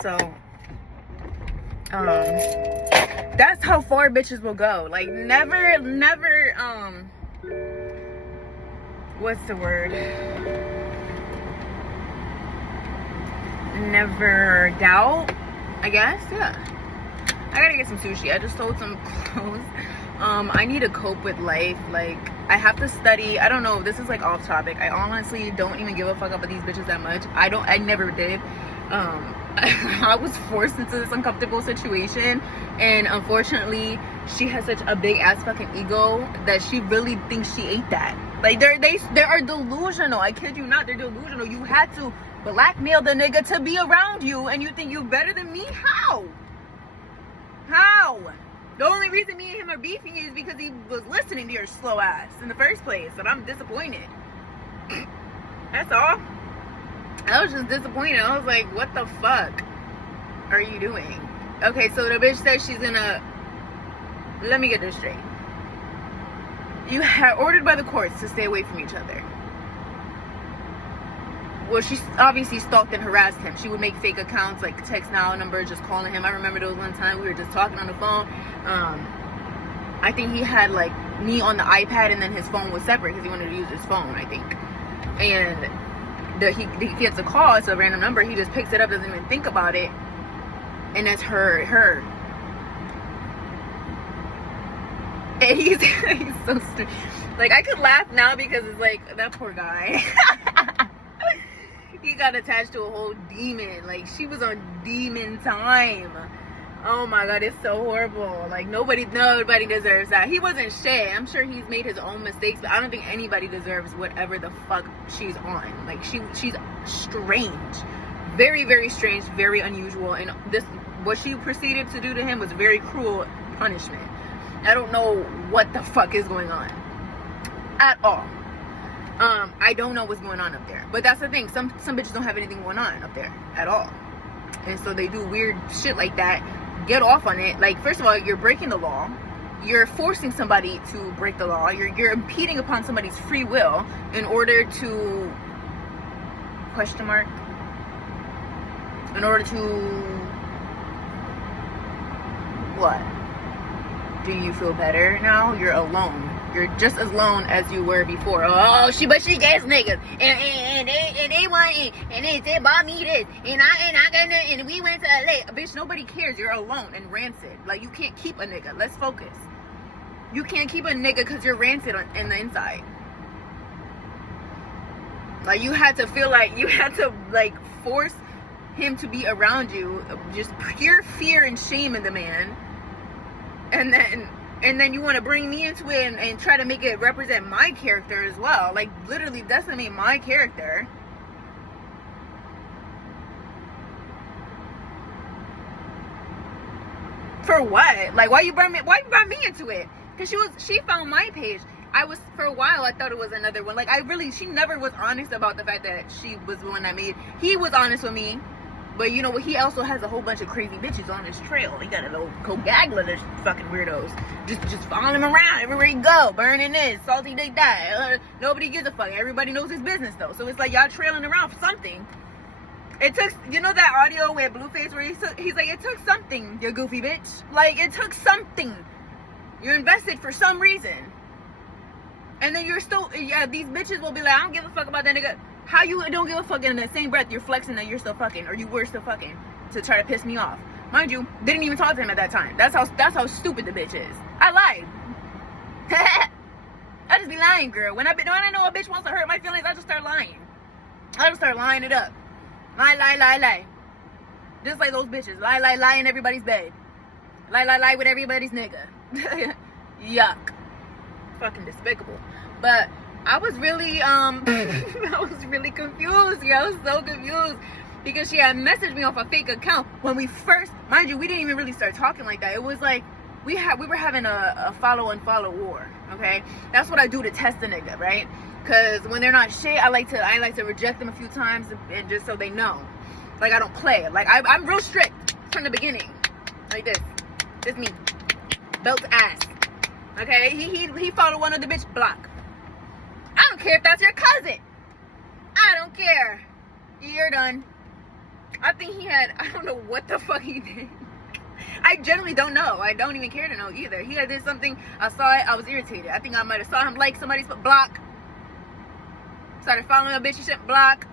So, that's how far bitches will go. Like, never, what's the word? Never doubt, I guess. Yeah. I gotta get some sushi. I just sold some clothes. I need to cope with life. Like, I have to study. I don't know. This is like off topic. I honestly don't even give a fuck about these bitches that much. I never did. I was forced into this uncomfortable situation, and unfortunately she has such a big ass fucking ego that she really thinks she ain't that. Like, they are delusional. I kid you not, they're delusional. You had to blackmail the nigga to be around you, and you think you better than me? How? The only reason me and him are beefing is because he was listening to your slow ass in the first place, and I'm disappointed. That's all. I was just disappointed. I was like, what the fuck are you doing? Okay, so the bitch says she's gonna... Let me get this straight. You had ordered by the courts to stay away from each other. Well, she obviously stalked and harassed him. She would make fake accounts, like text now number, just calling him. I remember there was one time we were just talking on the phone. I think he had like me on the iPad, and then his phone was separate because he wanted to use his phone, I think. And he gets a call. It's a random number. He just picks it up, doesn't even think about it, and it's her. And he's so stupid. Like, I could laugh now because it's like, that poor guy. He got attached to a whole demon. Like, she was on demon time. Oh my god, it's so horrible. Like, nobody deserves that. He wasn't shit. I'm sure he's made his own mistakes, but I don't think anybody deserves whatever the fuck she's on. Like, she's strange. Very, very strange, very unusual. And what she proceeded to do to him was very cruel punishment. I don't know what the fuck is going on at all. I don't know what's going on up there. But that's the thing. Some bitches don't have anything going on up there at all. And so they do weird shit like that. Get off on it. Like, first of all, you're breaking the law. You're forcing somebody to break the law. You're impeding upon somebody's free will in order to... In order to... What? Do you feel better now? You're alone. You're just as alone as you were before. Oh, but she gets niggas, and they want it, and they bought me this, and we went to LA. Bitch, nobody cares. You're alone and rancid. Like, you can't keep a nigga. Let's focus. You can't keep a nigga because you're rancid in the inside. Like, you had to force him to be around you, just pure fear and shame in the man. And then you want to bring me into it and try to make it represent my character as well. Like, literally, that's gonna be my character. For what? Like, why you brought me into it? Because she found my page. For a while, I thought it was another one. Like, she never was honest about the fact that she was the one that made. He was honest with me. But you know what? He also has a whole bunch of crazy bitches on his trail. He got a little co-gaggle of fucking weirdos. Just following him around everywhere he go. Burning this, salty dick that. Nobody gives a fuck. Everybody knows his business though. So it's like y'all trailing around for something. It took, you know that audio with Blueface where he's like, it took something, you goofy bitch. Like, it took something. You invested for some reason. And then you're still, these bitches will be like, I don't give a fuck about that nigga. How you don't give a fuck in the same breath you're flexing that you're still fucking, or you were still fucking, to try to piss me off? Mind you, didn't even talk to him at that time. That's how stupid the bitch is. I lied. I just be lying, girl. When I know a bitch wants to hurt my feelings, I just start lying. I just start lying it up. Lie. Just like those bitches. Lie in everybody's bed. Lie with everybody's nigga. Yuck. Fucking despicable. But I was really I was really confused. Yeah, I was so confused because she had messaged me off a fake account when we first, mind you, we didn't even really start talking like that. It was like we were having a follow war. Okay, that's what I do to test a nigga, right? Because when they're not shit, I like to reject them a few times and just so they know, like, I don't play. Like, I'm real strict from the beginning, like this. This me, belt ass. Okay, he followed one of the bitch, block. I don't care if that's your cousin. I don't care. You're done. I think he had, I don't know what the fuck he did. I generally don't know. I don't even care to know either. He had did something. I saw it. I was irritated. I think I might have saw him like somebody's block. Started following a bitch and shit, block.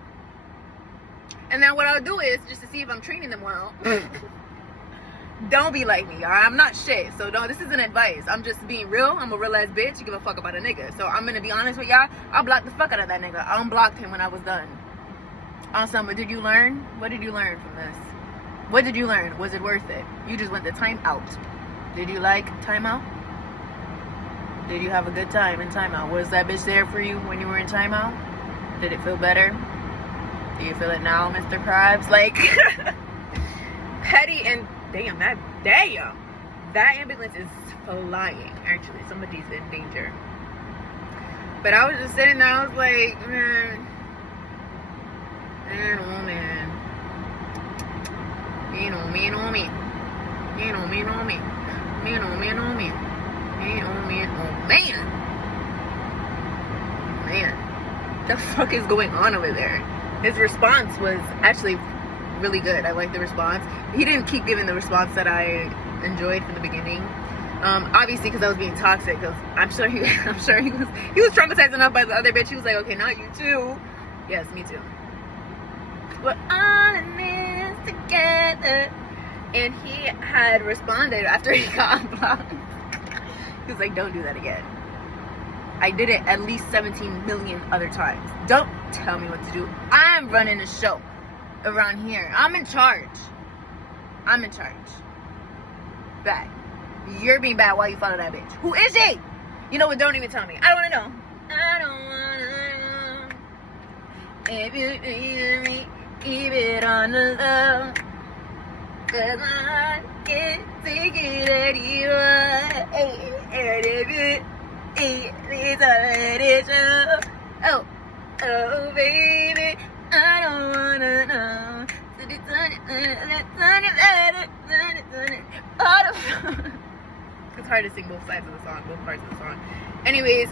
And then what I'll do is, just to see if I'm treating them well, don't be like me. I'm not shit. So don't, this isn't advice. I'm just being real. I'm a real ass bitch. You give a fuck about a nigga. So I'm going to be honest with y'all. I blocked the fuck out of that nigga. I unblocked him when I was done. Awesome. But did you learn? What did you learn from this? What did you learn? Was it worth it? You just went the time out. Did you like timeout? Did you have a good time in timeout? Was that bitch there for you when you were in timeout? Did it feel better? Do you feel it now, Mr. Krabs? Like, petty and damn, that ambulance is flying. Actually, somebody's in danger. But I was just sitting there. I was like, man, oh man. Man, oh man, oh man. Man, oh man, oh man. Man, oh man, oh man. Man, oh man, oh man. Man, the fuck is going on over there? His response was actually really good. I liked the response. He didn't keep giving the response that I enjoyed from the beginning. Obviously, because I was being toxic. Because I'm sure he was traumatized enough by the other bitch. He was like, okay, not you too. Yes, me too. We're all in this together. And he had responded after he got unblocked. He was like, don't do that again. I did it at least 17 million other times. Don't tell me what to do. I'm running the show around here. I'm in charge. Bad. You're being bad while you follow that bitch. Who is she? You know what? Don't even tell me. I don't want to know. I don't want to know. If you need me, keep it on the low. Cause I can't take it anymore. And if you it's already true. Oh, baby, I don't wanna know. It's hard to sing both sides of the song, both parts of the song. Anyways,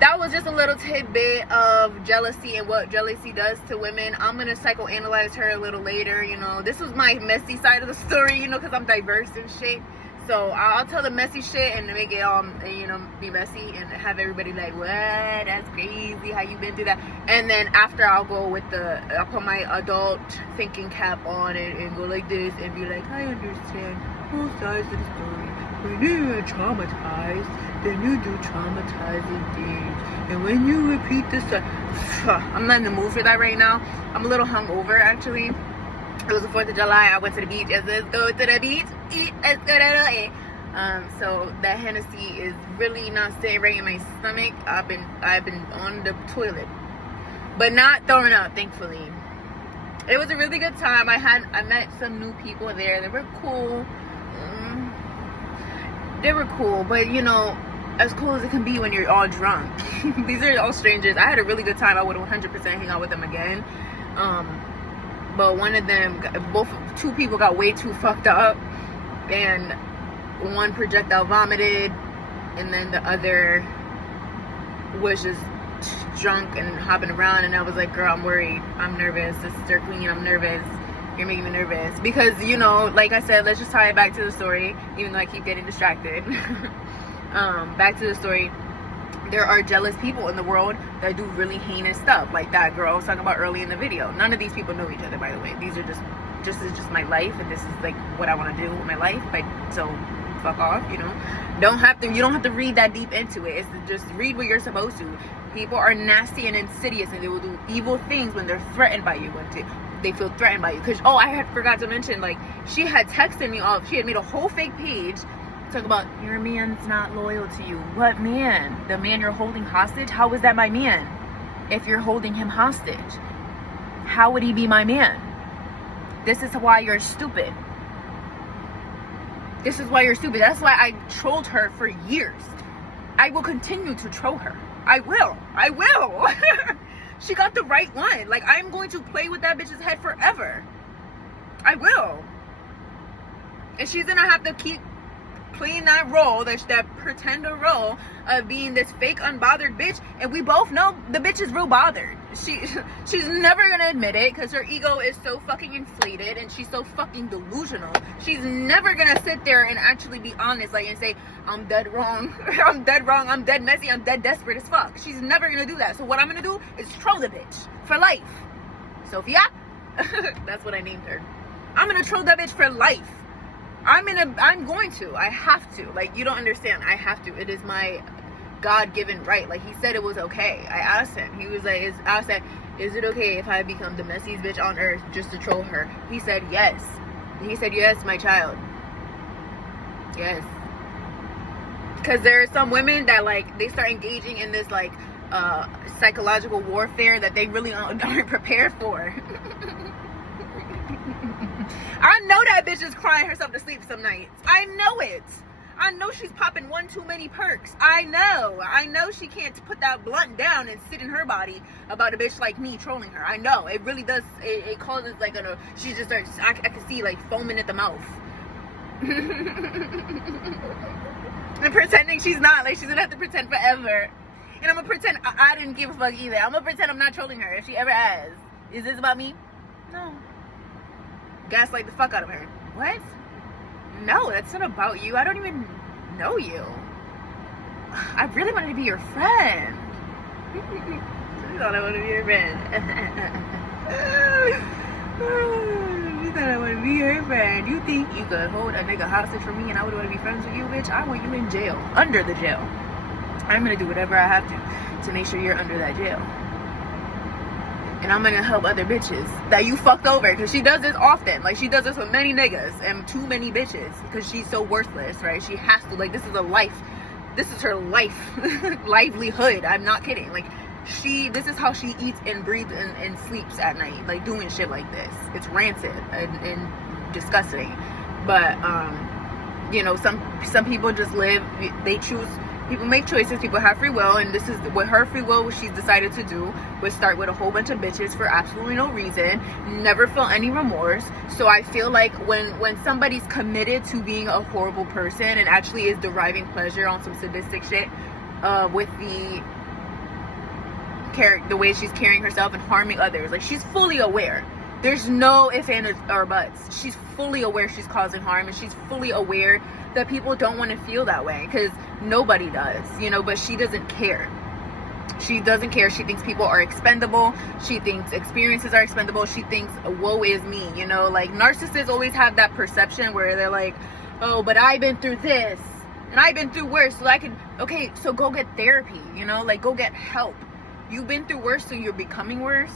that was just a little tidbit of jealousy and what jealousy does to women. I'm gonna psychoanalyze her a little later. You know, this was my messy side of the story. You know, because I'm diverse and shit. So I'll tell the messy shit and make it all, you know, be messy and have everybody like, what? That's crazy. How you been through that? And then after I'll go with I'll put my adult thinking cap on it and go like this and be like, I understand both sides of the story. When you're traumatized, then you do traumatizing things. And when you repeat this, I'm not in the mood for that right now. I'm a little hungover actually. It was the 4th of July. I went to the beach. Let's go to the beach. Let's go to the beach. So that Hennessy is really not sitting right in my stomach. I've been on the toilet, but not throwing up, thankfully. It was a really good time. I met some new people there. They were cool. But you know, as cool as it can be when you're all drunk. These are all strangers. I had a really good time. I would 100% hang out with them again. But one of them, two people got way too fucked up, and one projectile vomited, and then the other was just drunk and hopping around, and I was like, girl, I'm worried, I'm nervous, Sister Queen, I'm nervous, you're making me nervous, because, you know, like I said, let's just tie it back to the story, even though I keep getting distracted. Back to the story. There are jealous people in the world that do really heinous stuff, like that girl I was talking about early in the video. None of these people know each other, by the way. These are just my life, and this is like what I want to do with my life. Like, so fuck off, you know. You don't have to read that deep into it. It's just read what you're supposed to. People are nasty and insidious, and they will do evil things when they're threatened by you, when they feel threatened by you. Because I had forgot to mention, like, she had texted me off. She had made a whole fake page. Talk about, your man's not loyal to you. What man? The man you're holding hostage? How is that my man? If you're holding him hostage, how would he be my man? This is why you're stupid. This is why you're stupid. That's why I trolled her for years. I will continue to troll her. I will. She got the right one. Like, I'm going to play with that bitch's head forever. I will. And she's gonna have to keep playing that role, that pretender role of being this fake unbothered bitch. And we both know the bitch is real bothered. she's never gonna admit it because her ego is so fucking inflated and she's so fucking delusional. She's never gonna sit there and actually be honest, like, and say, I'm dead wrong, I'm dead wrong, I'm dead messy, I'm dead desperate as fuck. She's never gonna do that. So what I'm gonna do is troll the bitch for life. Sophia, that's what I named her. I'm gonna troll that bitch for life. I'm going to. I have to. Like, you don't understand. I have to. It is my God-given right. Like, he said it was okay. I asked him. He was like, I said, is it okay if I become the messiest bitch on earth just to troll her? He said, yes. He said, yes, my child. Yes. Because there are some women that, like, they start engaging in this, like, psychological warfare that they really aren't prepared for. I know that bitch is crying herself to sleep some nights. I know it. I know she's popping one too many perks. I know she can't put that blunt down and sit in her body about a bitch like me trolling her. I know. It really does. It causes like she just starts, I can see like foaming at the mouth. And pretending she's not. Like, she's gonna have to pretend forever. And I'm gonna pretend I didn't give a fuck either. I'm gonna pretend I'm not trolling her if she ever asks. Is this about me? No. Gaslight the fuck out of her. What? No, that's not about you. I don't even know you. I really wanted to be your friend. You thought I wanted to be your friend. You thought I wanted to be your friend. You think you could hold a nigga hostage for me and I would want to be friends with you, bitch? I want you in jail. Under the jail. I'm gonna do whatever I have to make sure you're under that jail. And I'm gonna help other bitches that you fucked over, because she does this often. Like, she does this with many niggas and too many bitches because she's so worthless, right? She has to, like, this is her life livelihood. I'm not kidding. Like, this is how she eats and breathes and sleeps at night, like, doing shit like this. It's rancid and disgusting. But you know, some people just live, they choose. People make choices, people have free will, and this is what her free will, what she's decided to do, was start with a whole bunch of bitches for absolutely no reason, never feel any remorse. So I feel like when somebody's committed to being a horrible person and actually is deriving pleasure on some sadistic shit, with the way she's carrying herself and harming others, like, she's fully aware. There's no ifs, ands, or buts. She's fully aware she's causing harm, and she's fully aware that people don't want to feel that way, because nobody does, you know, but she doesn't care. She doesn't care. She thinks people are expendable. She thinks experiences are expendable. She thinks, woe is me, you know, like, narcissists always have that perception where they're like, oh, but I've been through this, and I've been through worse, so I can, okay, so go get therapy, you know, like, go get help. You've been through worse, so you're becoming worse.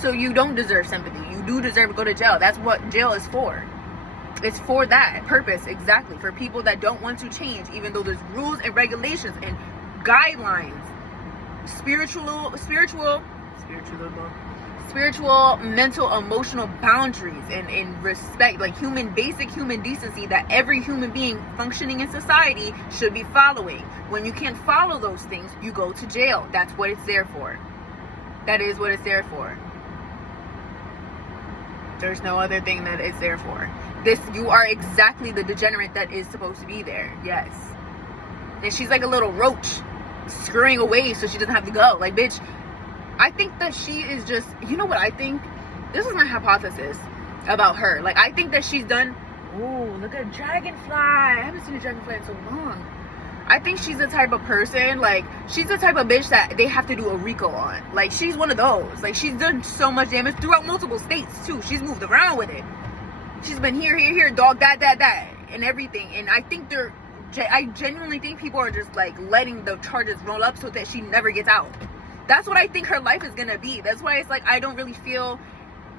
So you don't deserve sympathy. You do deserve to go to jail. That's what jail is for. It's for that purpose, exactly. For people that don't want to change, even though there's rules and regulations and guidelines, spiritual, mental, emotional boundaries, and respect, like basic human decency that every human being functioning in society should be following. When you can't follow those things, you go to jail. That's what it's there for. That is what it's there for. There's no other thing that it's there for. You are exactly the degenerate that is supposed to be there. Yes. And she's like a little roach scurrying away so she doesn't have to go. Like, bitch, I think that she is just, you know what I think? This is my hypothesis about her. Like, I think that she's done, oh, look at a dragonfly. I haven't seen a dragonfly in so long. I think she's the type of person, like, she's the type of bitch that they have to do a RICO on. Like, she's one of those. Like, she's done so much damage throughout multiple states, too. She's moved around with it. She's been here, dog, that, and everything. And I think I genuinely think people are just, like, letting the charges roll up so that she never gets out. That's what I think her life is gonna be. That's why it's like, I don't really feel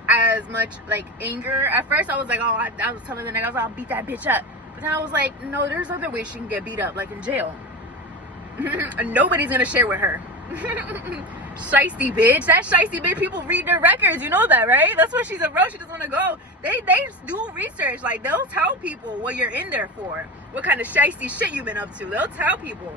as much, like, anger. At first, I was like, oh, I was telling the nigga, I was like, I'll beat that bitch up. But then I was like, no, there's other ways she can get beat up, like in jail. And nobody's gonna share with her. Shiesty bitch. That shiesty bitch, people read their records. You know that, right? That's why she's a roach. She doesn't want to go. They do research. Like, they'll tell people what you're in there for. What kind of shiesty shit you've been up to. They'll tell people.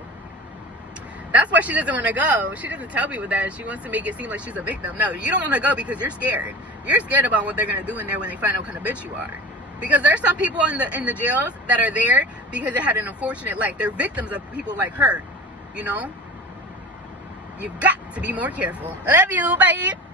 That's why she doesn't want to go. She doesn't tell people that. She wants to make it seem like she's a victim. No, you don't want to go because you're scared. You're scared about what they're going to do in there when they find out what kind of bitch you are. Because there's some people in the jails that are there because they had an unfortunate life. They're victims of people like her, you know? you've got to be more careful. Love you. Bye.